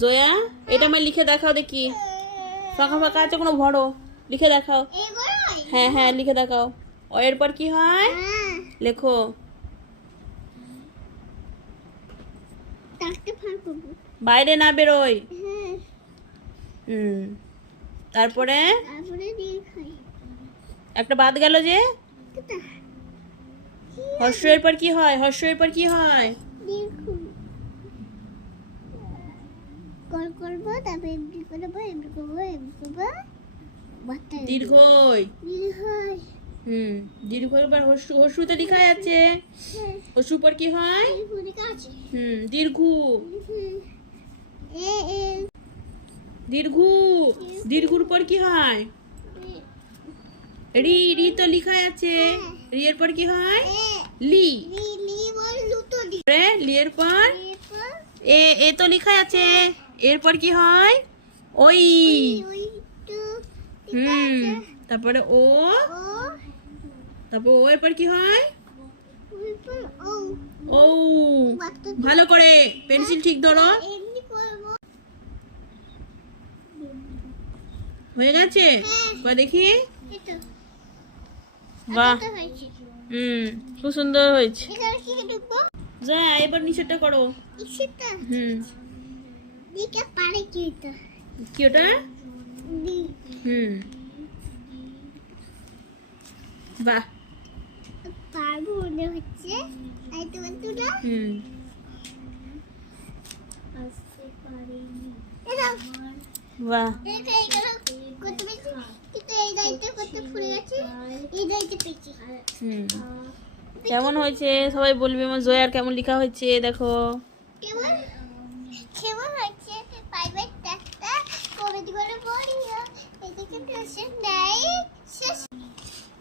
জয়া এটা আমার লিখে দেখাও দেখি। ফাঁকা ফাঁকা আছে কোনো ভরো, লিখে দেখাও। হ্যাঁ হ্যাঁ লিখে দেখাও। ও এরপর কি হয় লেখো। বাইরে না বেরোয়। তারপরে একটা বাদ গেল যে হর্ষ এর পর কি হয়? হর্ষ এর পর কি হয়? দীর্ঘই। দীর্ঘর পর হর্ষু, হর্ষুতে লেখা আছে। হর্ষুর পর কি হয়? দীর্ঘ। দীর্ঘ, দীর্ঘর পর কি হয়? রি, রি তো লেখা আছে। রি এর পর কি হয়? লি। লি এর পর এ, এ তো লেখা আছে। এরপর কি হয়? ওই। তারপরে ও, তারপর ও এর পর কি হয়? ও। ভালো করে পেন্সিল ঠিক ধরো। হয়ে গেছে? বা দেখি। বাহ, খুব সুন্দর হয়েছে। যা এবার নিচেরটা করো। কি ওটা? বাহ, পারবো মনে হচ্ছে। এই তো বন্ধুরা আসতে পারিনি। বাহ, কেমন হয়েছে সবাই বলবে। আমার জয়ার কেমন লেখা হয়েছে দেখো।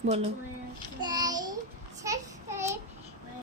বলো।